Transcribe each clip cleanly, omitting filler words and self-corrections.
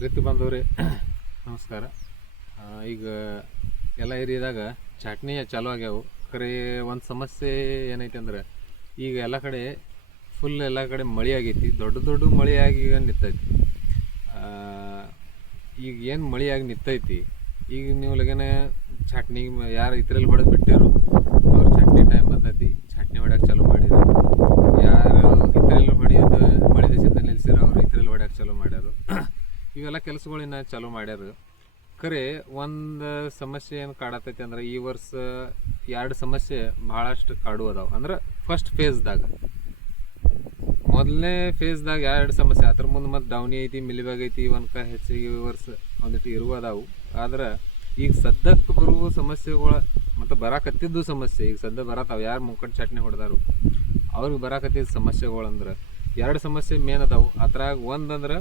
ರೈತ ಬಂದವ್ರೆ ನಮಸ್ಕಾರ. ಈಗ ಎಲ್ಲ ಏರಿಯಾದಾಗ ಚಟ್ನಿ ಚಾಲು ಆಗ್ಯಾವು. ಖರೆ ಒಂದು ಸಮಸ್ಯೆ ಏನೈತೆ ಅಂದ್ರೆ ಈಗ ಎಲ್ಲ ಕಡೆ ಫುಲ್ ಎಲ್ಲ ಕಡೆ ಮಳೆ ಆಗೈತಿ. ದೊಡ್ಡ ದೊಡ್ಡ ಮಳೆ ಆಗಿ ನಿಂತೈತಿ. ಈಗ ಏನು ಮಳೆ ಆಗಿ ನಿಂತೈತಿ, ಈಗ ನೀವು ಲಗನ ಚಟ್ನಿ ಯಾರು ಇದ್ರಲ್ಲಿ ಹೊಡೆದು ಬಿಟ್ಟಿರು, ಅವ್ರು ಚಟ್ನಿ ಟೈಮ್ ಬಂದೈತಿ, ಚಟ್ನಿ ಹೊಡ್ಯಾಕೆ ಚಾಲೂ ಮಾಡಿದ್ರು. ಯಾರು ಇದ್ರಲ್ಲಿ ಹೊಡೆಯೋದು ಮಳೆ ದಿವಸದಿಂದ ನಿಲ್ಸಿರೋ ಅವ್ರು ಇದ್ರಲ್ಲಿ ಹೊಡ್ಯಾಕೆ ಚಾಲೂ ಮಾಡ್ಯಾರು. ಇವೆಲ್ಲ ಕೆಲಸಗಳಿನ್ನ ಚಾಲೂ ಮಾಡ್ಯಾರ. ಖರೆ ಒಂದು ಸಮಸ್ಯೆ ಏನು ಕಾಡತೈತಿ ಅಂದ್ರೆ ಈ ವರ್ಷ ಎರಡು ಸಮಸ್ಯೆ ಭಾಳಷ್ಟು ಕಾಡು ಅದಾವೆ. ಅಂದ್ರೆ ಫಸ್ಟ್ ಫೇಸ್ದಾಗ, ಮೊದಲನೇ ಫೇಸ್ದಾಗ ಎರಡು ಸಮಸ್ಯೆ. ಅದ್ರ ಮುಂದೆ ಮತ್ತು ಡೌನಿ ಐತಿ, ಮಿಲಿಬ್ಯಾಗ್ ಐತಿ, ಒಂದು ಹೆಚ್ಚಿಗೆ ಈ ವರ್ಷ ಒಂದಿಟ್ಟು ಇರುವುದಾವು. ಆದ್ರೆ ಈಗ ಸದ್ಯಕ್ಕೆ ಬರುವ ಸಮಸ್ಯೆಗಳು ಮತ್ತು ಬರಾಕತ್ತಿದ್ದು ಸಮಸ್ಯೆ ಈಗ ಸದ್ಯ ಬರತ್ತಾವ. ಯಾರು ಮುಕ್ಕಟ್ಟು ಚಟ್ನಿ ಹೊಡೆದಾರು ಅವ್ರಿಗೆ ಬರಾಕತ್ತಿದ್ದ ಸಮಸ್ಯೆಗಳಂದ್ರೆ ಎರಡು ಸಮಸ್ಯೆ ಮೇನ್ ಅದಾವು. ಅದ್ರಾಗ ಒಂದಂದ್ರೆ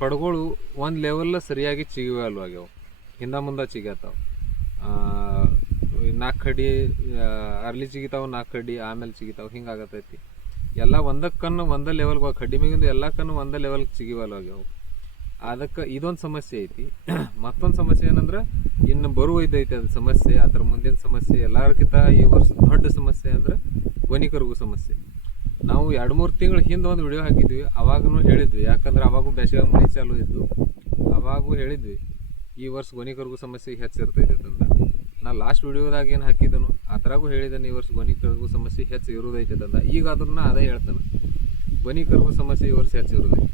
ಪಡ್ಗಳು ಒಂದು ಲೆವೆಲ್ ಸರಿಯಾಗಿ ಚಿಗಿವಲ್ವಾಗ್ಯಾವ, ಹಿಂದೆ ಮುಂದೆ ಚಿಗ್ಯಾತಾವೆ. 4 ಕಡ್ಡಿ ಅರ್ಲಿ ಚಿಗಿತಾವೆ, 4 ಕಡ್ಡಿ ಆಮೇಲೆ ಚಿಗಿತಾವೆ, ಹಿಂಗೆ ಆಗತೈತಿ. ಎಲ್ಲ ಒಂದೇ ಲೆವೆಲ್ಗೆ ಕಡ್ಡಿ ಮ್ಯಾಗಿಂದು ಎಲ್ಲ ಕಣ್ಣು ಒಂದೇ ಲೆವೆಲ್ಗೆ ಚಿಗಿವಲ್ವಾಗ್ಯಾವು. ಅದಕ್ಕೆ ಇದೊಂದು ಸಮಸ್ಯೆ ಐತಿ. ಮತ್ತೊಂದು ಸಮಸ್ಯೆ ಏನಂದ್ರೆ ಇನ್ನು ಬರುವೈತೈತಿ ಅದು ಸಮಸ್ಯೆ. ಅದ್ರ ಮುಂದಿನ ಸಮಸ್ಯೆ ಎಲ್ಲರಿಗಿಂತ ಈ ವರ್ಷ ದೊಡ್ಡ ಸಮಸ್ಯೆ ಅಂದ್ರೆ ಗೊನಿ ಕರುಗು ಸಮಸ್ಯೆ. ನಾವು 2-3 ತಿಂಗಳ ಹಿಂದೆ ಒಂದು ವಿಡಿಯೋ ಹಾಕಿದ್ವಿ. ಅವಾಗೂ ಹೇಳಿದ್ವಿ, ಯಾಕಂದ್ರೆ ಅವಾಗೂ ಬೇಸಿಗೆ ಮಳೆ ಚಾಲು ಇದ್ದು, ಅವಾಗೂ ಹೇಳಿದ್ವಿ ಈ ವರ್ಷ ಗೊನಿ ಕರುಗು ಸಮಸ್ಯೆ ಹೆಚ್ಚಿರ್ತೈತೆ ಅಂತಂದ. ನಾ ಲಾಸ್ಟ್ ವಿಡಿಯೋದಾಗ ಏನು ಹಾಕಿದನು ಅದ್ರಾಗೂ ಹೇಳಿದ್ದಾನೆ ಈ ವರ್ಷ ಗೊನಿ ಕರುಗು ಸಮಸ್ಯೆ ಹೆಚ್ಚು ಇರೋದೈತೆ ಅಂತಂದ. ಈಗ ಅದನ್ನ ಅದೇ ಹೇಳ್ತಾನೆ, ಗೊನಿ ಕರುಗು ಸಮಸ್ಯೆ ಈ ವರ್ಷ ಹೆಚ್ಚು ಇರೋದೈತೆ.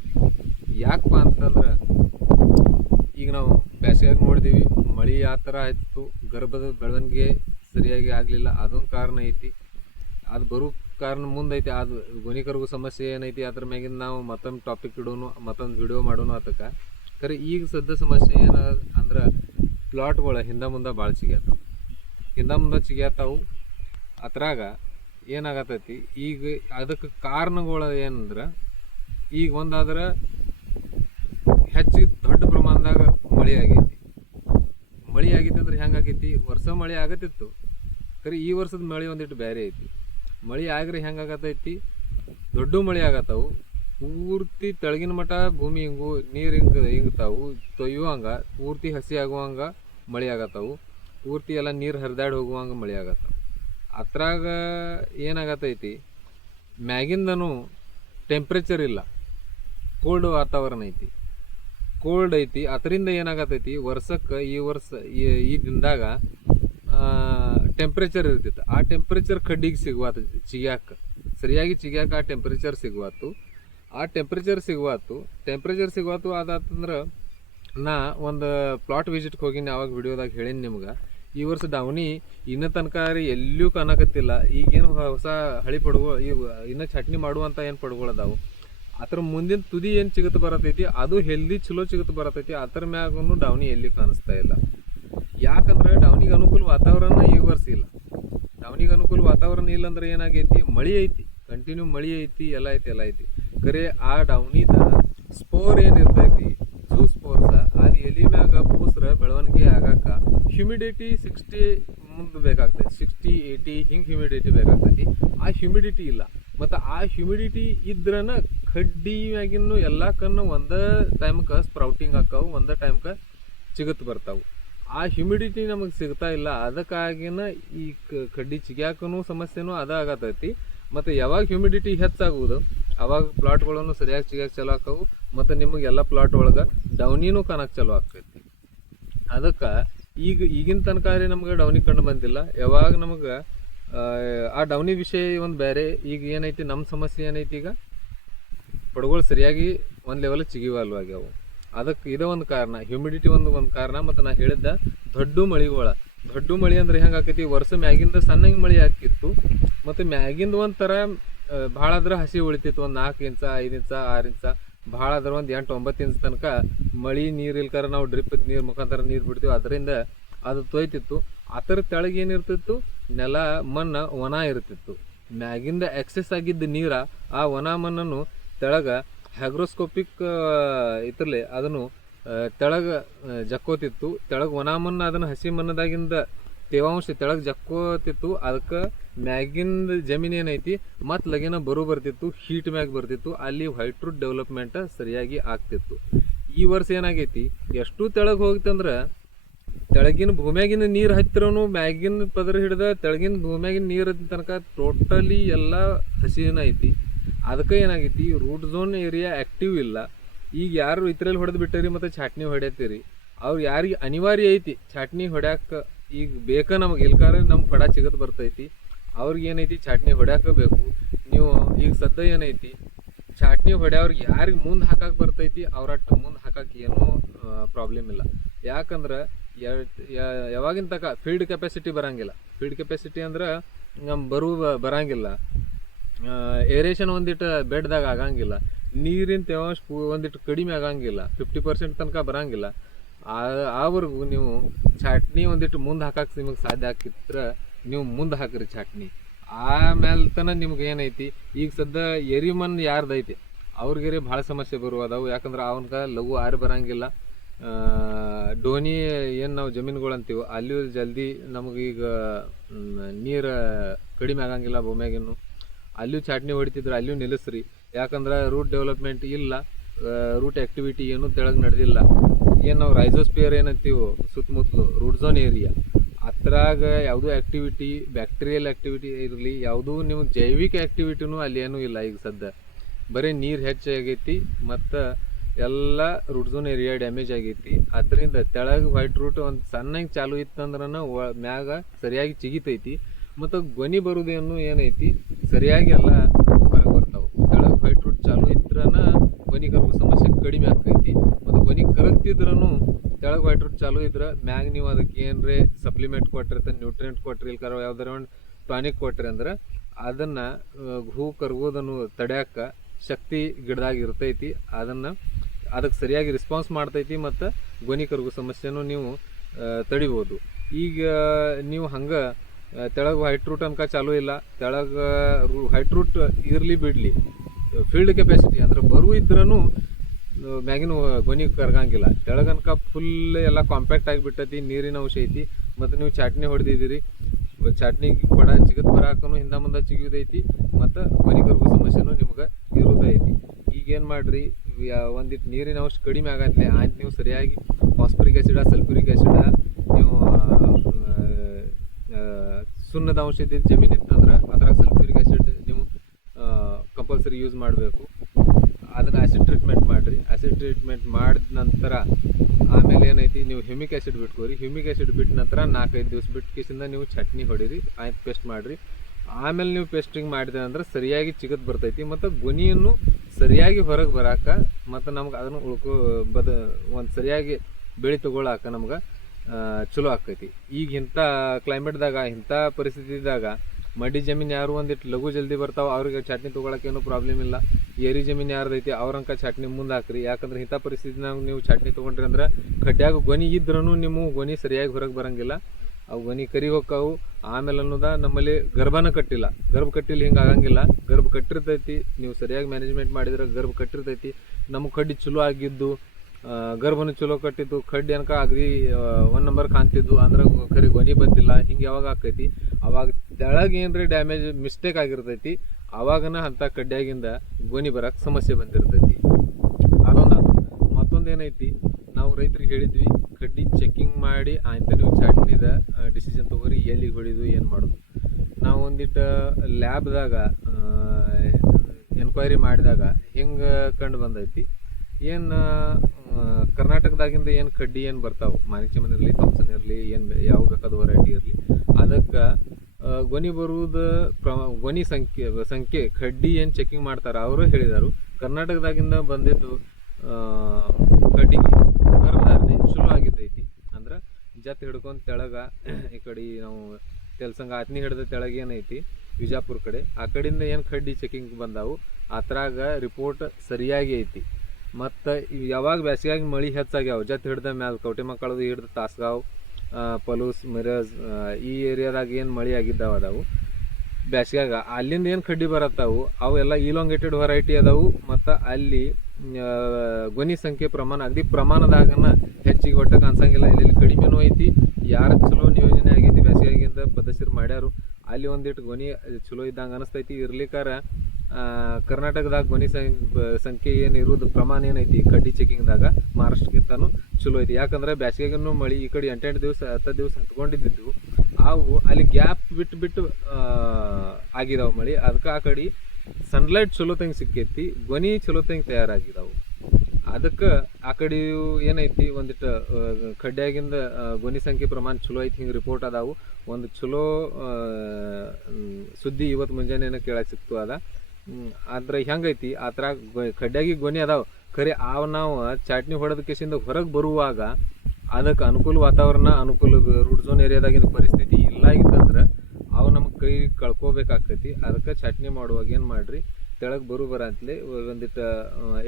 ಯಾಕಪ್ಪ ಅಂತಂದ್ರೆ ಈಗ ನಾವು ಬೇಸಿಗೆಯಾಗ ನೋಡಿದೀವಿ, ಮಳೆ ಯಾವ ಥರ ಆಯ್ತು, ಗರ್ಭದ ಬೆಳವಣಿಗೆ ಸರಿಯಾಗಿ ಆಗಲಿಲ್ಲ, ಅದೊಂದು ಕಾರಣ ಐತಿ. ಅದು ಬರೋ ಕಾರಣ ಮುಂದೈತಿ. ಅದು ಗೊನಿ ಕರುಗು ಸಮಸ್ಯೆ ಏನೈತಿ ಅದ್ರ ಮ್ಯಾಗಿಂದ ನಾವು ಮತ್ತೊಂದು ಟಾಪಿಕ್ ಇಡೋನು, ಮತ್ತೊಂದು ವಿಡಿಯೋ ಮಾಡೋನು ಅದಕ್ಕೆ. ಖರೆ ಈಗ ಸದ್ಯ ಸಮಸ್ಯೆ ಏನ ಅಂದ್ರೆ ಪ್ಲಾಟ್ಗಳು ಹಿಂದೆ ಮುಂದೆ ಭಾಳ ಚಿಗ್ಯಾತಾವು. ಅದ್ರಾಗ ಏನಾಗತೈತಿ ಈಗ ಅದಕ್ಕೆ ಕಾರಣಗಳು ಏನಂದ್ರೆ ಈಗ ಒಂದಾದ್ರೆ ಹೆಚ್ಚಿಗೆ ದೊಡ್ಡ ಪ್ರಮಾಣದಾಗ ಮಳೆ ಆಗೈತಿ. ಮಳೆ ಆಗೈತಿ ಅಂದ್ರೆ ಹೆಂಗಾಗೈತಿ, ವರ್ಷ ಮಳೆ ಆಗತ್ತಿತ್ತು. ಖರೆ ಈ ವರ್ಷದ ಮಳೆ ಒಂದಿಟ್ಟು ಬೇರೆ ಐತಿ. ಮಳೆ ಆಗ್ರೆ ಹೆಂಗಾಗತೈತಿ, ದೊಡ್ಡ ಮಳೆ ಆಗತ್ತಾವು, ಪೂರ್ತಿ ತೆಳಗಿನ ಮಟ್ಟ ಭೂಮಿ ನೀರು ಹಿಂಗ್ತಾವು, ತೊಯ್ಯುವಂಗ ಪೂರ್ತಿ ಹಸಿ ಆಗುವಂಗ ಮಳೆ ಆಗತ್ತಾವು, ಪೂರ್ತಿ ಎಲ್ಲ ನೀರು ಹರಿದಾಡಿ ಹೋಗುವಂಗ ಮಳೆ ಆಗತ್ತಾವ. ಅದ್ರಾಗ ಏನಾಗತೈತಿ, ಮ್ಯಾಗಿಂದನೂ ಟೆಂಪ್ರೇಚರ್ ಇಲ್ಲ, ಕೋಲ್ಡ್ ವಾತಾವರಣ ಐತಿ, ಕೋಲ್ಡ್ ಐತಿ. ಅದರಿಂದ ಏನಾಗತೈತಿ, ವರ್ಷಕ್ಕೆ ಈ ವರ್ಷ ಈ ದಿನದಾಗ ಟೆಂಪ್ರೇಚರ್ ಇರ್ತಿತ್ತು. ಆ ಟೆಂಪ್ರೇಚರ್ ಕಡ್ಡಿಗೆ ಸಿಗುವಾತು, ಸರಿಯಾಗಿ ಚಿಗ್ಯಾಕ ಆ ಟೆಂಪ್ರೇಚರ್ ಸಿಗುವಾತು. ಅದಾತಂದ್ರೆ ನಾ ಒಂದು ಪ್ಲಾಟ್ ವಿಸಿಟ್ಗೆ ಹೋಗಿನಿ. ಅವಾಗ ವಿಡಿಯೋದಾಗ ಹೇಳೀನಿ ನಿಮ್ಗೆ, ಈ ವರ್ಷ ಡೌನಿ ಇನ್ನೂ ತನಕ ಎಲ್ಲೂ ಕಾಣಕತ್ತಿಲ್ಲ. ಈಗೇನು ಹೊಸ ಹಳಿ ಪಡ್ಗಳು ಇನ್ನೂ ಚಟ್ನಿ ಮಾಡುವಂಥ ಏನು ಪಡ್ಗಳದಾವು, ಅದ್ರ ಮುಂದಿನ ತುದಿ ಏನು ಚಿಗುತ್ತು ಬರತೈತಿ ಅದು ಹೆಲ್ದಿ ಚಲೋ ಚಿಗುತ್ತು ಬರತೈತಿ. ಅದ್ರ ಮ್ಯಾಗೂ ಡೌನಿ ಎಲ್ಲಿ ಕಾಣಿಸ್ತಾ ಇಲ್ಲ. ಯಾಕಂದ್ರೆ ಡೌನಿಗೆ ಅನುಕೂಲ ವಾತಾವರಣ ಈ ವರ್ಷ ಇಲ್ಲ. ಡೌನಿಗೆ ಅನುಕೂಲ ವಾತಾವರಣ ಇಲ್ಲ ಅಂದ್ರೆ ಏನಾಗೈತಿ, ಮಳೆ ಐತಿ, ಕಂಟಿನ್ಯೂ ಮಳೆ ಐತಿ, ಎಲ್ಲ ಐತಿ. ಖರೆ ಆ ಡೌನಿದ ಸ್ಪೋರ್ ಏನಿರ್ತೈತಿ, ಸ್ಪೋರ್ಸ ಅದು ಎಲಿ ಮ್ಯಾಗ ಪೂಸ್ರ ಬೆಳವಣಿಗೆ ಆಗಾಕ ಹ್ಯುಮಿಡಿಟಿ 60 ಮುಂದೆ ಬೇಕಾಗ್ತೈತಿ, 60-80 ಹಿಂಗೆ ಹ್ಯುಮಿಡಿಟಿ ಬೇಕಾಗ್ತೈತಿ. ಆ ಹ್ಯುಮಿಡಿಟಿ ಇಲ್ಲ. ಮತ್ತು ಆ ಹ್ಯುಮಿಡಿಟಿ ಇದ್ರನ ಕಡ್ಡಿ ಮ್ಯಾಗಿನ್ನು ಎಲ್ಲ ಕಣ್ಣು ಒಂದೇ ಟೈಮ್ಗೆ ಸ್ಪ್ರೌಟಿಂಗ್ ಆಕಾವು, ಒಂದೇ ಟೈಮ್ಗೆ ಚಿಗುತ್ತು ಬರ್ತಾವು. ಆ ಹ್ಯುಮಿಡಿಟಿ ನಮಗೆ ಸಿಗ್ತಾ ಇಲ್ಲ. ಅದಕ್ಕಾಗಿನ ಈ ಕಡ್ಡಿ ಚಿಗ್ಯಾಕೂ ಸಮಸ್ಯೆನೂ ಆಗತೈತಿ. ಮತ್ತು ಯಾವಾಗ ಹ್ಯುಮಿಡಿಟಿ ಹೆಚ್ಚಾಗುವುದು ಅವಾಗ ಪ್ಲಾಟ್ಗಳನ್ನು ಸರಿಯಾಗಿ ಚಿಗ್ಯಾಕೆ ಚಾಲು ಆಕಾವು. ಮತ್ತು ನಿಮಗೆ ಎಲ್ಲ ಪ್ಲಾಟ್ ಒಳಗೆ ಡೌನಿನೂ ಕಾಣಕ್ಕೆ ಚಾಲು ಆಗ್ತೈತಿ. ಅದಕ್ಕೆ ಈಗಿನ ತನಕ ನಮ್ಗೆ ಡೌನಿ ಕಂಡು ಬಂದಿಲ್ಲ. ಯಾವಾಗ ನಮಗೆ ಆ ಡೌನಿ ವಿಷಯ ಒಂದು ಬೇರೆ. ಈಗ ಏನೈತಿ, ನಮ್ಮ ಸಮಸ್ಯೆ ಏನೈತಿ, ಈಗ ಪಡ್ಗಳು ಸರಿಯಾಗಿ ಒಂದು ಲೆವೆಲ್ ಚಿಗಿವಲ್ವಾಗ್ಯಾವು. ಅದಕ್ಕೆ ಇದೇ ಒಂದು ಕಾರಣ, ಹ್ಯುಮಿಡಿಟಿ ಒಂದು ಕಾರಣ. ಮತ್ತು ನಾ ಹೇಳಿದ್ದ ದೊಡ್ಡ ಮಳೆ ಅಂದ್ರೆ ಹೆಂಗಾಕೈತಿ, ವರ್ಷ ಮ್ಯಾಗಿಂದ ಸಣ್ಣಗೆ ಮಳೆ ಆಗ್ತಿತ್ತು, ಮತ್ತು ಮ್ಯಾಗಿಂದ ಒಂಥರ ಭಾಳ ಆದ್ರೆ ಹಸಿ ಉಳಿತಿತ್ತು. ಒಂದು 4 ಇಂಚ 5 ಇಂಚ 6 ಇಂಚ, ಭಾಳ ಆದ್ರೆ ಒಂದು 8-9 ಇಂಚ್ ತನಕ ಮಳೆ ನೀರು ಇಲ್ಕರ ನಾವು ಡ್ರಿಪ್ ನೀರು ಮುಖಾಂತರ ನೀರು ಬಿಡ್ತೀವಿ, ಅದರಿಂದ ಅದು ತೊಯ್ತಿತ್ತು. ಅದರ ತೆಳಗೆ ಏನಿರ್ತಿತ್ತು, ನೆಲ ಮಣ್ಣು ಒಣ ಇರ್ತಿತ್ತು. ಮ್ಯಾಗಿಂದ ಎಕ್ಸೆಸ್ ಆಗಿದ್ದ ನೀರ ಆ ಒಣ ಮಣ್ಣನ್ನು ತೆಳಗೆ ಹ್ಯಾಗ್ರೋಸ್ಕೋಪಿಕ್ ಇದ್ರಲೆ ಅದನ್ನು ತೆಳಗೆ ಜಕ್ಕೋತಿತ್ತು. ತೆಳಗೆ ಒಣ ಮಣ್ಣು ಅದನ್ನು ಹಸಿ ಮಣ್ಣದಾಗಿಂದ ತೇವಾಂಶ ತೆಳಗೆ ಜಕ್ಕೋತಿತ್ತು. ಅದಕ್ಕೆ ಮ್ಯಾಗಿಂದ ಜಮೀನು ಏನೈತಿ ಮತ್ತು ಲಗೇನ ಬರ್ತಿತ್ತು, ಹೀಟ್ ಮ್ಯಾಗ ಬರ್ತಿತ್ತು, ಅಲ್ಲಿ ವೈಟ್ ರೂಟ್ ಡೆವಲಪ್ಮೆಂಟ್ ಸರಿಯಾಗಿ ಆಗ್ತಿತ್ತು. ಈ ವರ್ಷ ಏನಾಗೈತಿ, ಎಷ್ಟು ತೆಳಗೆ ಹೋಗ್ತಂದ್ರೆ ತೆಳಗಿನ ಭೂಮ್ಯಾಗಿನ ನೀರು ಹತ್ತಿರನು ಮ್ಯಾಗಿನ ಪದರ ಹಿಡ್ದ ತೆಳಗಿನ ಭೂಮ್ಯಾಗಿನ ನೀರು ತನಕ ಟೋಟಲಿ ಎಲ್ಲ ಹಸಿನ ಐತಿ. ಅದಕ್ಕೆ ಏನಾಗೈತಿ, ರೂಟ್ ಝೋನ್ ಏರಿಯಾ ಆ್ಯಕ್ಟಿವ್ ಇಲ್ಲ. ಈಗ ಯಾರು ಇದ್ರಲ್ಲಿ ಹೊಡೆದು ಬಿಟ್ಟರಿ ಮತ್ತು ಛಾಟ್ನಿ ಹೊಡ್ಯತ್ತೀರಿ, ಅವ್ರು ಯಾರಿಗೆ ಅನಿವಾರ್ಯ ಐತಿ ಛಾಟ್ನಿ ಹೊಡ್ಯಾಕ, ಈಗ ಬೇಕಾ ನಮಗೆ ಇಲ್ಕಾರ ನಮ್ಗೆ ಪಡ ಸಿಗತ್ ಬರ್ತೈತಿ, ಅವ್ರಿಗೆ ಏನೈತಿ ಛಾಟ್ನಿ ಹೊಡ್ಯಾಕ ಬೇಕು. ನೀವು ಈಗ ಸದ್ಯ ಏನೈತಿ ಛಾಟ್ನಿ ಹೊಡ್ಯವ್ರಿಗೆ ಯಾರಿಗೆ ಮುಂದೆ ಹಾಕಕ್ಕೆ ಬರ್ತೈತಿ ಅವ್ರಟ್ಟು ಮುಂದೆ ಹಾಕಕ್ಕೆ ಏನೂ ಪ್ರಾಬ್ಲಮ್ ಇಲ್ಲ. ಯಾಕಂದ್ರೆ ಯಾವಾಗಿನ ತನಕ ಫೀಲ್ಡ್ ಕೆಪಾಸಿಟಿ ಬರಂಗಿಲ್ಲ. ಫೀಲ್ಡ್ ಕೆಪಾಸಿಟಿ ಅಂದ್ರೆ ನಮ್ಮ ಬರಂಗಿಲ್ಲ, ಏರೇಷನ್ ಒಂದಿಟ್ಟು ಬೆಡ್ದಾಗ ಆಗಂಗಿಲ್ಲ, ನೀರಿನ ತೇವಾಂಶ ಒಂದಿಟ್ಟು ಕಡಿಮೆ ಆಗಂಗಿಲ್ಲ, 50% ತನಕ ಬರಂಗಿಲ್ಲ. ಆವರೆಗೂ ನೀವು ಛಾಟ್ನಿ ಒಂದಿಟ್ಟು ಮುಂದೆ ಹಾಕಕ್ಕೆ ನಿಮಗೆ ಸಾಧ್ಯ ಆಕಿದ್ರೆ ನೀವು ಮುಂದೆ ಹಾಕ್ರಿ ಛಾಟ್ನಿ. ಆಮೇಲೆ ತನಕ ನಿಮ್ಗೆ ಏನೈತಿ, ಈಗ ಸದ್ಯ ಎರಿಮನ್ ಯಾರ್ದೈತಿ ಅವ್ರಿಗೆ ಭಾಳ ಸಮಸ್ಯೆ ಬರುವುದಾವು. ಯಾಕಂದ್ರೆ ಅವನ್ಗೆ ಲಘು ಆರು ಬರಂಗಿಲ್ಲ. ಡೋನಿ ಏನು ನಾವು ಜಮೀನುಗಳು ಅಂತೀವಿ ಅಲ್ಲಿ ಜಲ್ದಿ ನಮಗೀಗ ನೀರು ಕಡಿಮೆ ಆಗಂಗಿಲ್ಲ. ಭೂಮ್ಯಾಗಿನ್ನು ಅಲ್ಲಿಯೂ ಛಾಟ್ನಿ ಹೊಡಿತಿದ್ರು, ಅಲ್ಲಿಯೂ ನಿಲ್ಲಿಸ್ರಿ. ಯಾಕಂದ್ರೆ ರೂಟ್ ಡೆವಲಪ್ಮೆಂಟ್ ಇಲ್ಲ, ರೂಟ್ ಆ್ಯಕ್ಟಿವಿಟಿ ಏನೂ ತೆಳಗೆ ನಡೆದಿಲ್ಲ. ಏನು ನಾವು ರೈಸೋಸ್ಪಿಯರ್ ಏನಂತೀವೋ ಸುತ್ತಮುತ್ತಲು ರೂಟ್ ಝೋನ್ ಏರಿಯಾ ಅದ್ರಾಗ ಯಾವುದೂ ಆ್ಯಕ್ಟಿವಿಟಿ, ಬ್ಯಾಕ್ಟೀರಿಯಲ್ ಆ್ಯಕ್ಟಿವಿಟಿ ಇರಲಿ, ಯಾವುದೂ ನಿಮಗೆ ಜೈವಿಕ ಆ್ಯಕ್ಟಿವಿಟಿನೂ ಅಲ್ಲಿ ಏನೂ ಇಲ್ಲ. ಈಗ ಸದ್ಯ ಬರೀ ನೀರು ಹೆಚ್ಚಾಗೈತಿ ಮತ್ತು ಎಲ್ಲ ರೂಟ್ ಝೋನ್ ಏರಿಯಾ ಡ್ಯಾಮೇಜ್ ಆಗೈತಿ. ಅದರಿಂದ ತೆಳಗೆ ವೈಟ್ ರೂಟ್ ಒಂದು ಸಣ್ಣಗೆ ಚಾಲು ಇತ್ತಂದ್ರೆ ಮ್ಯಾಗ ಸರಿಯಾಗಿ ಚಿಗಿತೈತಿ ಮತ್ತು ಗೊನಿ ಬರೋದೇನು ಏನೈತಿ ಸರಿಯಾಗಿ ಎಲ್ಲ ಹೊರಗೆ ಬರ್ತಾವೆ. ತೆಳಗೆ ವೈಟ್ ರೂಟ್ ಚಾಲು ಇದ್ರನ ಗೊನಿ ಕರಗೋ ಸಮಸ್ಯೆ ಕಡಿಮೆ ಆಗ್ತೈತಿ. ಮತ್ತು ಗೊನಿ ಕರಗ್ತಿದ್ರೂ ತೆಳಗೆ ವೈಟ್ ರೂಟ್ ಚಾಲು ಇದ್ರೆ ಮ್ಯಾಗ ನೀವು ಅದಕ್ಕೆ ಏನರೇ ಸಪ್ಲಿಮೆಂಟ್ ಕೊಟ್ಟಿರ್ತಾನೆ, ನ್ಯೂಟ್ರಿಯೆಂಟ್ ಕೊಟ್ಟಿರಿ, ಇಲ್ಕಾರ ಯಾವ್ದಾರ ಒಂದು ಟಾನಿಕ್ ಕೊಟ್ರಿ ಅಂದ್ರೆ ಅದನ್ನು ಹೂ ಕರಗೋದನ್ನು ತಡ್ಯಾಕ ಶಕ್ತಿ ಗಿಡದಾಗ ಇರ್ತೈತಿ. ಅದಕ್ಕೆ ಸರಿಯಾಗಿ ರೆಸ್ಪಾನ್ಸ್ ಮಾಡ್ತೈತಿ ಮತ್ತು ಗೊನಿ ಕರಗೋ ಸಮಸ್ಯೆನೂ ನೀವು ತಡಿಬೋದು. ಈಗ ನೀವು ಹಂಗೆ ತೆಳಗೆ ವೈಟ್ ರೂಟ್ ಅನ್ಕ ಚಾಲೂ ಇಲ್ಲ, ತೆಳಗೆ ವೈಟ್ ರೂಟ್ ಇರಲಿ ಬಿಡಲಿ, ಫೀಲ್ಡ್ ಕೆಪಾಸಿಟಿ ಅಂದ್ರೆ ಇದ್ರೂ ಮ್ಯಾಗಿನ ಗೊನಿ ಕರಗಂಗಿಲ್ಲ. ತೆಳಗನ್ಕ ಫುಲ್ ಎಲ್ಲ ಕಾಂಪ್ಯಾಕ್ಟ್ ಆಗಿಬಿಟ್ಟೈತಿ, ನೀರಿನ ಅಂಶ ಐತಿ. ಮತ್ತು ನೀವು ಚಾಟ್ನಿ ಹೊಡೆದಿದ್ದೀರಿ, ಚಾಟ್ನಿ ಕೊಡ ಚಿಗತ್ ಬರಾಕನು ಹಿಂದೆ ಮುಂದೆ ಚಿಗಿಯೋದೈತಿ ಮತ್ತು ಗೊನಿ ಕರಗೋ ಸಮಸ್ಯೆನೂ ನಿಮ್ಗೆ ಇರೋದೈತಿ. ಈಗೇನು ಮಾಡಿರಿ, ಒಂದಿಟ್ಟು ನೀರಿನ ಅಂಶ ಕಡಿಮೆ ಆಗಂತಲೇ ಆಯ್ತು ನೀವು ಸರಿಯಾಗಿ ಫಾಸ್ಫರಿಕ್ ಆ್ಯಸಿಡ, ಸಲ್ಫ್ಯೂರಿಕ್ ಆ್ಯಸಿಡ, ನೀವು ಸುಣ್ಣದ ಅಂಶ ಇದ್ದಿದ್ದು ಜಮೀನು ಇತ್ತಂದ್ರೆ ಅದ್ರಾಗ ಸಲ್ಫ್ಯೂರಿಕ್ ಆ್ಯಸಿಡ್ ನೀವು ಕಂಪಲ್ಸರಿ ಯೂಸ್ ಮಾಡಬೇಕು. ಅದನ್ನು ಆ್ಯಸಿಡ್ ಟ್ರೀಟ್ಮೆಂಟ್ ಮಾಡಿರಿ. ಆ್ಯಸಿಡ್ ಟ್ರೀಟ್ಮೆಂಟ್ ಮಾಡಿದ ನಂತರ ಆಮೇಲೆ ಏನೈತಿ, ನೀವು ಹ್ಯೂಮಿಕ್ ಆ್ಯಸಿಡ್ ಬಿಟ್ಕೋರಿ. ಹ್ಯೂಮಿಕ್ ಆ್ಯಸಿಡ್ ಬಿಟ್ಟ ನಂತರ 4-5 ದಿವಸ ಬಿಟ್ಟು ಕಿಸಿಂದ ನೀವು ಚಟ್ನಿ ಹೊಡೀರಿ, ಆಯ್ತು ಪೇಸ್ಟ್ ಮಾಡಿರಿ. ಆಮೇಲೆ ನೀವು ಪೇಸ್ಟಿಂಗ್ ಮಾಡಿದೆ ಅಂದ್ರೆ ಸರಿಯಾಗಿ ಚಿಗತ್ ಬರ್ತೈತಿ ಮತ್ತು ಗೊನಿಯನ್ನು ಸರಿಯಾಗಿ ಹೊರಗೆ ಬರಾಕ ಮತ್ತು ನಮ್ಗೆ ಅದನ್ನು ಒಂದು ಸರಿಯಾಗಿ ಬೆಳೆ ತೊಗೊಳಾಕ ನಮ್ಗೆ ಚಲೋ ಆಕೈತಿ. ಈಗ ಇಂಥ ಕ್ಲೈಮೇಟ್ದಾಗ, ಇಂಥ ಪರಿಸ್ಥಿತಿದಾಗ ಮಡ್ಡಿ ಜಮೀನು ಯಾರು ಒಂದಿಟ್ಟು ಲಘು ಜಲ್ದಿ ಬರ್ತಾವೆ, ಅವ್ರಿಗೆ ಚಟ್ನಿ ತೊಗೊಳಕ್ಕೆ ಏನೂ ಪ್ರಾಬ್ಲಮ್ ಇಲ್ಲ. ಏರಿ ಜಮೀನು ಯಾರ್ದೈತಿ ಅವ್ರಂಕ ಚಟ್ನಿ ಮುಂದೆ ಹಾಕ್ರಿ. ಯಾಕಂದ್ರೆ ಇಂಥ ಪರಿಸ್ಥಿತಿನಾಗ ನೀವು ಚಟ್ನಿ ತೊಗೊಂಡ್ರಿ ಅಂದ್ರೆ ಕಡ್ಡ್ಯಾಗ ಗೊನಿ ಇದ್ರೂ ನಿಮ್ಮ ಗೊನಿ ಸರಿಯಾಗಿ ಹೊರಗೆ ಬರೋಂಗಿಲ್ಲ, ಅವು ಗೊನಿ ಕರಿ ಹೋಗ್ತಾವು. ಆಮೇಲೆ ಅನ್ನೋದ ನಮ್ಮಲ್ಲಿ ಗರ್ಭನ ಕಟ್ಟಿಲ್ಲ, ಗರ್ಭ ಕಟ್ಟಿಲ್ಲ, ಹಿಂಗೆ ಆಗಂಗಿಲ್ಲ. ಗರ್ಭ ಕಟ್ಟಿರ್ತೈತಿ, ನೀವು ಸರಿಯಾಗಿ ಮ್ಯಾನೇಜ್ಮೆಂಟ್ ಮಾಡಿದ್ರೆ ಗರ್ಭ ಕಟ್ಟಿರ್ತೈತಿ. ನಮಗೆ ಕಡ್ಡಿ ಚಲೋ ಆಗಿದ್ದು, ಗರ್ಭನು ಚಲೋ ಕಟ್ಟಿದ್ದು, ಕಡ್ಡಿ ಅನ್ಕ ಅಗದಿ 1 ನಂಬರ್ ಕಾಣ್ತಿದ್ದು ಅಂದ್ರೆ ಖರಿ ಗೊನಿ ಬಂದಿಲ್ಲ. ಹಿಂಗೆ ಯಾವಾಗ ಆಕೈತಿ, ಅವಾಗ ತೆಳಗೆ ಏನ್ರಿ ಡ್ಯಾಮೇಜ್ ಮಿಸ್ಟೇಕ್ ಆಗಿರ್ತೈತಿ, ಅವಾಗನ ಅಂಥ ಕಡ್ಡಿಯಾಗಿಂದ ಗೊನಿ ಬರೋಕ್ಕೆ ಸಮಸ್ಯೆ ಬಂದಿರ್ತೈತಿ. ಅದೊಂದು ಮತ್ತೊಂದು ಏನೈತಿ, ನಾವು ರೈತರಿಗೆ ಹೇಳಿದ್ವಿ ಕಡ್ಡಿ ಚೆಕಿಂಗ್ ಮಾಡಿ ಆಯ್ತು ನೀವು ಚಾಟ್ನಿದ ಡಿಸಿಷನ್ ತೊಗೊರಿ, ಎಲ್ಲಿಗೆ ಹೊಡಿದು ಏನು ಮಾಡೋದು. ನಾವು ಒಂದಿಟ್ಟು ಲ್ಯಾಬ್ದಾಗ ಎನ್ಕ್ವೈರಿ ಮಾಡಿದಾಗ ಹಿಂಗೆ ಕಂಡು ಬಂದೈತಿ. ಏನು ಕರ್ನಾಟಕದಾಗಿಂದ ಏನು ಕಡ್ಡಿ ಏನು ಬರ್ತಾವೆ, ಮಾಣಿಕ್ಯಮನ್ ಇರಲಿ, ಥಾಮ್ಸನ್ ಇರಲಿ, ಏನು ಯಾವ ಬೇಕಾದ ವೆರೈಟಿ ಇರಲಿ, ಅದಕ್ಕೆ ಗೊನಿ ಬರುವುದು ಗೊನಿ ಸಂಖ್ಯೆ ಕಡ್ಡಿ ಏನು ಚೆಕಿಂಗ್ ಮಾಡ್ತಾರೆ ಅವರು ಹೇಳಿದಾರು. ಕರ್ನಾಟಕದಾಗಿಂದ ಬಂದಿದ್ದು ಕಡ್ಡಿಗೆ ಗರ್ಭಧಾರಣೆ ಚಲೋ ಆಗಿದ್ದೈತಿ. ಅಂದ್ರೆ ಜತ್ ಹಿಡ್ಕೊಂಡು ತೆಳಗ ಈ ಕಡೆ ನಾವು ತೆಲ್ಸಂಗ ಆತ್ನಿ ಹಿಡ್ದ ತೆಳಗೆ ಏನೈತಿ ವಿಜಾಪುರ ಕಡೆ, ಆ ಕಡೆಯಿಂದ ಏನು ಕಡ್ಡಿ ಚೆಕಿಂಗ್ ಬಂದಾವು ಅದ್ರಾಗ ರಿಪೋರ್ಟ್ ಸರಿಯಾಗಿ ಐತಿ. ಮತ್ತು ಯಾವಾಗ ಬ್ಯಾಸಿಗಾಗಿ ಮಳೆ ಹೆಚ್ಚಾಗ್ಯಾವ, ಜತ್ ಹಿಡ್ದ ಮ್ಯಾಲ ಕವಟೆ ಮಕ್ಕಳದು ಹಿಡ್ದು ತಾಸ್ಗಾವ್, ಪಲೂಸ್, ಮಿರಜ್ ಈ ಏರಿಯಾದಾಗ ಏನು ಮಳೆ ಆಗಿದ್ದಾವೆ ಅದಾವು ಬ್ಯಾಸಿಗ್ಯಾಗ, ಅಲ್ಲಿಂದ ಏನು ಕಡ್ಡಿ ಬರತ್ತಾವು ಅವು ಎಲ್ಲ ಇಲಾಂಗೇಟೆಡ್ ವೆರೈಟಿ ಅದಾವು. ಮತ್ತು ಅಲ್ಲಿ ಗೊನಿ ಸಂಖ್ಯೆ ಪ್ರಮಾಣ ಅಗದಿ ಪ್ರಮಾಣದಾಗನ ಹೆಚ್ಚಿಗೆ ಒಟ್ಟಕ್ಕೆ ಅನ್ಸಂಗಿಲ್ಲ. ಇಲ್ಲಿ ಕಡಿಮೆನೂ ಐತಿ. ಯಾರು ಚಲೋ ನಿಯೋಜನೆ ಆಗೈತಿ ಬ್ಯಾಸಿಗಾಗಿಂದ ಪದ್ಧತಿರು ಮಾಡ್ಯಾರು ಅಲ್ಲಿ ಒಂದಿಟ್ಟು ಗೊನಿ ಚಲೋ ಇದ್ದಂಗೆ ಅನಿಸ್ತೈತಿ. ಇರ್ಲಿಕ್ಕಾರ ಕರ್ನಾಟಕದಾಗ ಗೊನಿ ಸಂಖ್ಯೆ ಏನು ಇರೋದು ಪ್ರಮಾಣ ಏನೈತಿ ಕಡ್ಡಿ ಚೆಕಿಂಗ್ದಾಗ ಮಹಾರಾಷ್ಟ್ರಕ್ಕಿಂತನೂ ಚಲೋ ಐತಿ. ಯಾಕಂದ್ರೆ ಬ್ಯಾಸಿಗೆಗೂ ಮಳೆ ಈ ಕಡೆ 8 ದಿವಸ 10 ದಿವಸ ಹತ್ಕೊಂಡಿದ್ದು ಅವು ಅಲ್ಲಿ ಗ್ಯಾಪ್ ಬಿಟ್ಟು ಆಗಿದಾವೆ ಮಳೆ. ಅದಕ್ಕೆ ಆ ಕಡೆ ಸನ್ಲೈಟ್ ಚಲೋ ತಂಗೆ ಸಿಕ್ಕೈತಿ, ಗೊನಿ ಚಲೋ ತಂಗೆ ತಯಾರಾಗಿದಾವೆ. ಅದಕ್ಕೆ ಆ ಕಡೆ ಏನೈತಿ ಒಂದಿಟ್ಟು ಕಡ್ಡ್ಯಾಗಿಂದ ಗೊನಿ ಸಂಖ್ಯೆ ಪ್ರಮಾಣ ಚಲೋ ಐತಿ ಹಿಂಗೆ ರಿಪೋರ್ಟ್ ಅದಾವು. ಒಂದು ಚಲೋ ಸುದ್ದಿ ಇವತ್ತು ಮುಂಜಾನೆ ಕೇಳಕ್ಕೆ ಸಿಕ್ತು ಅದ. ಆದ್ರೆ ಹೆಂಗೈತಿ ಆ ಥರ ಕಡ್ಡ್ಯಾಗಿ ಗೊನಿ ಅದಾವೆ ಖರೆ ನಾವು ಚಾಟ್ನಿ ಹೊಡೆದ ಕೇಸಿಂದ ಹೊರಗೆ ಬರುವಾಗ ಅದಕ್ಕೆ ಅನುಕೂಲ ವಾತಾವರಣ, ಅನುಕೂಲ ರೂಟ್ ಝೋನ್ ಏರಿಯಾದಾಗಿನ ಪರಿಸ್ಥಿತಿ ಇಲ್ಲ ಇತ್ತಂದ್ರೆ ಅವು ನಮಗೆ ಕೈ ಕಳ್ಕೋಬೇಕಾಗ್ತೈತಿ. ಅದಕ್ಕೆ ಚಟ್ನಿ ಮಾಡುವಾಗ ಏನು ಮಾಡಿರಿ, ತೆಳಗೆ ಬರ ಅಂತಲೇ ಒಂದಿಟ್ಟು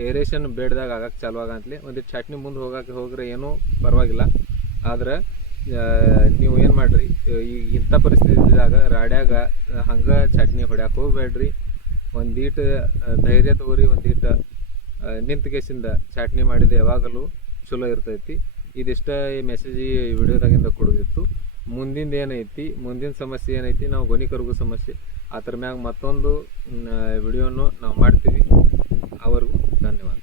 ಏರೇಷನ್ ಬೇಡ್ದಾಗ ಆಗಕ್ಕೆ ಚಾಲು ಆಗಂತಲೇ ಒಂದಿಟ್ಟು ಚಟ್ನಿ ಮುಂದೆ ಹೋಗ್ರೆ ಏನೂ ಪರವಾಗಿಲ್ಲ. ಆದ್ರೆ ನೀವು ಏನು ಮಾಡಿರಿ, ಈಗ ಇಂಥ ಪರಿಸ್ಥಿತಿದಾಗ ರಾಡ್ಯಾಗ ಹಂಗೆ ಚಟ್ನಿ ಹೊಡ್ಯಾಕೆ ಹೋಗ್ಬೇಡ್ರಿ. ಒಂದೀಟು ಧೈರ್ಯ ತಗೋರಿ, ಒಂದೀಟು ನಿಂತ ಕೇಸಿಂದ ಚಟ್ನಿ ಮಾಡಿದ ಯಾವಾಗಲೂ ಚಲೋ ಇರ್ತೈತಿ. ಇದಿಷ್ಟ ಈ ಮೆಸೇಜ್ ಈ ವಿಡಿಯೋದಾಗಿಂದ ಕೊಡೋದಿತ್ತು. ಮುಂದಿನ ಏನೈತಿ, ಮುಂದಿನ ಸಮಸ್ಯೆ ಏನೈತಿ, ನಾವು ಗೊನಿ ಕರಗೋ ಸಮಸ್ಯೆ ಅದ್ರ ಮ್ಯಾಗ ಮತ್ತೊಂದು ವಿಡಿಯೋನು ನಾವು ಮಾಡ್ತೀವಿ. ಅವರಿಗೂ ಧನ್ಯವಾದ.